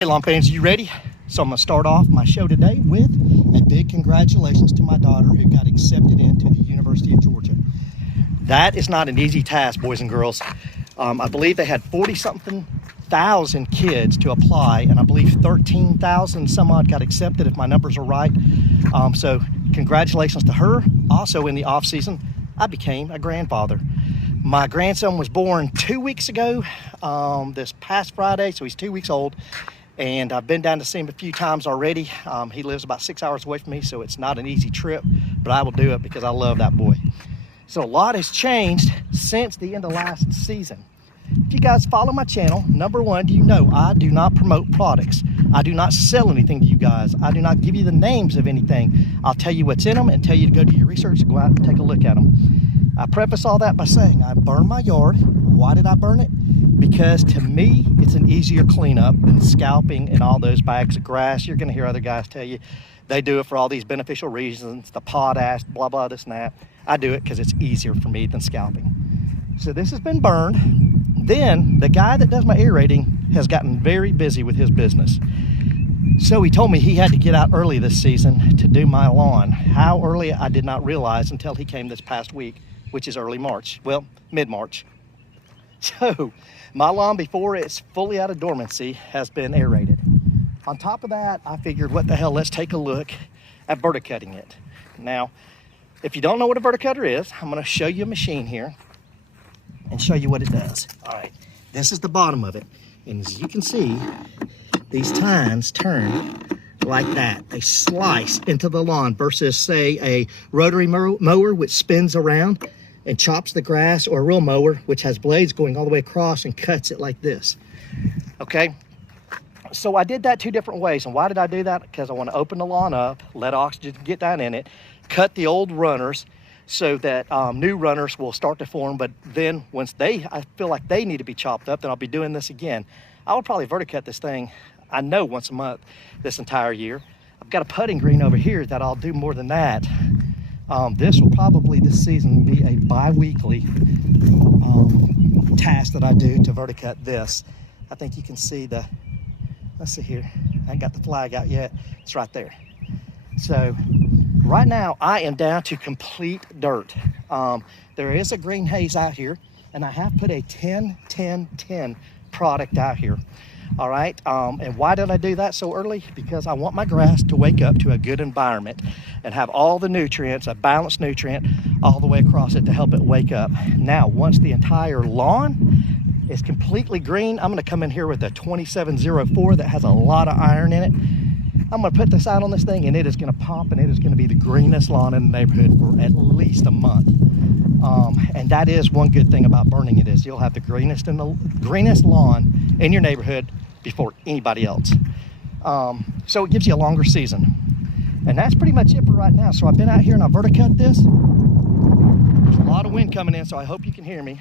Hey lawn fans, you ready? So I'm gonna start off my show today with a big congratulations to my daughter who got accepted into the University of Georgia. That is not an easy task, boys and girls. I believe they had 40-something thousand kids to apply, and I believe 13,000 some odd got accepted if my numbers are right. So congratulations to her. Also in the off season, I became a grandfather. My grandson was born 2 weeks ago, this past Friday, so he's 2 weeks old. And I've been down to see him a few times already. He lives about 6 hours away from me, so it's not an easy trip, but I will do it because I love that boy. So a lot has changed since the end of last season. If you guys follow my channel, number one, do you know I do not promote products. I do not sell anything to you guys. I do not give you the names of anything. I'll tell you what's in them and tell you to go do your research and go out and take a look at them. I preface all that by saying I burned my yard. Why did I burn it? Because to me, it's an easier cleanup than scalping and all those bags of grass. You're gonna hear other guys tell you they do it for all these beneficial reasons, the potash, blah, blah, this and that. I do it because it's easier for me than scalping. So this has been burned. Then the guy that does my aerating has gotten very busy with his business. So he told me he had to get out early this season to do my lawn. How early, I did not realize until he came this past week, which is early March, well, mid-March. So my lawn, before it's fully out of dormancy, has been aerated. On top of that, I figured, what the hell, let's take a look at verticutting it. Now, if you don't know what a verticutter is, I'm gonna show you a machine here and show you what it does. All right, this is the bottom of it. And as you can see, these tines turn like that. They slice into the lawn versus, say, a rotary mower which spins around and chops the grass, or a real mower which has blades going all the way across and cuts it like this. Okay, so I did that two different ways. And why did I do that? Because I want to open the lawn up, let oxygen get down in it, cut the old runners so that new runners will start to form. But then once I feel like they need to be chopped up, then I'll be doing this again. I will probably verticut this thing, I know, once a month this entire year. I've got a putting green over here that I'll do more than that. This will probably this season be a bi-weekly task that I do to verticut this. I think you can see let's see here. I ain't got the flag out yet. It's right there. So right now I am down to complete dirt. There is a green haze out here, and I have put a 10-10-10 product out here. All right, and why did I do that so early? Because I want my grass to wake up to a good environment and have all the nutrients, a balanced nutrient all the way across it to help it wake up. Now, once the entire lawn is completely green, I'm gonna come in here with a 2704 that has a lot of iron in it. I'm gonna put this out on this thing, and it is gonna pop, and it is gonna be the greenest lawn in the neighborhood for at least a month. And that is one good thing about burning it, is you'll have the greenest lawn in your neighborhood before anybody else. So it gives you a longer season. And that's pretty much it for right now. So I've been out here and I verticut this. There's a lot of wind coming in, so I hope you can hear me.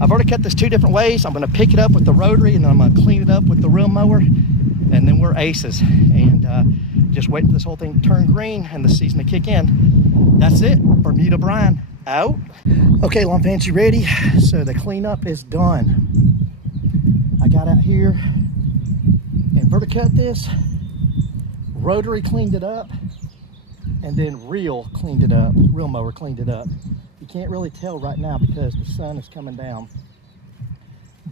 I verticut this two different ways. I'm gonna pick it up with the rotary, and then I'm gonna clean it up with the real mower, and then we're aces. And just wait for this whole thing to turn green and the season to kick in. That's it, Bermuda Brian, out. Okay, lawn fans, you ready? So the cleanup is done. I got out here and verticut this, rotary cleaned it up, and then reel cleaned it up, reel mower cleaned it up. You can't really tell right now because the sun is coming down,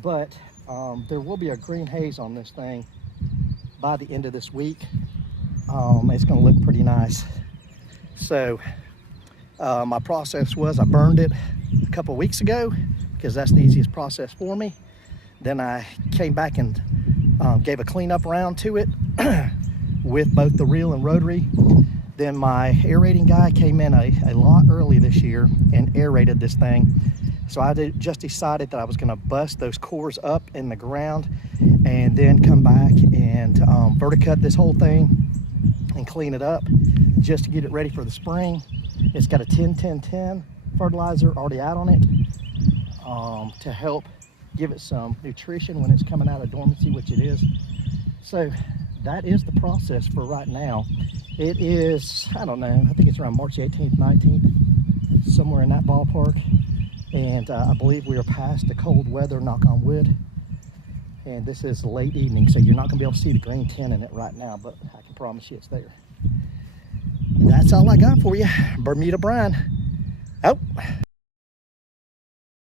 but there will be a green haze on this thing by the end of this week. It's gonna look pretty nice. So my process was I burned it a couple of weeks ago because that's the easiest process for me. Then I came back and gave a cleanup round to it with both the reel and rotary. Then my aerating guy came in a lot early this year and aerated this thing. So I just decided that I was gonna bust those cores up in the ground and then come back and verticut this whole thing and clean it up just to get it ready for the spring. It's got a 10-10-10 fertilizer already out on it to help give it some nutrition when it's coming out of dormancy, which it is. So that is the process for right now. It is, I don't know, I think it's around March 18th, 19th, somewhere in that ballpark. And I believe we are past the cold weather, knock on wood. And this is late evening, so you're not gonna be able to see the green tint in it right now, but I can promise you it's there. That's all I got for you. Bermuda brine. Oh.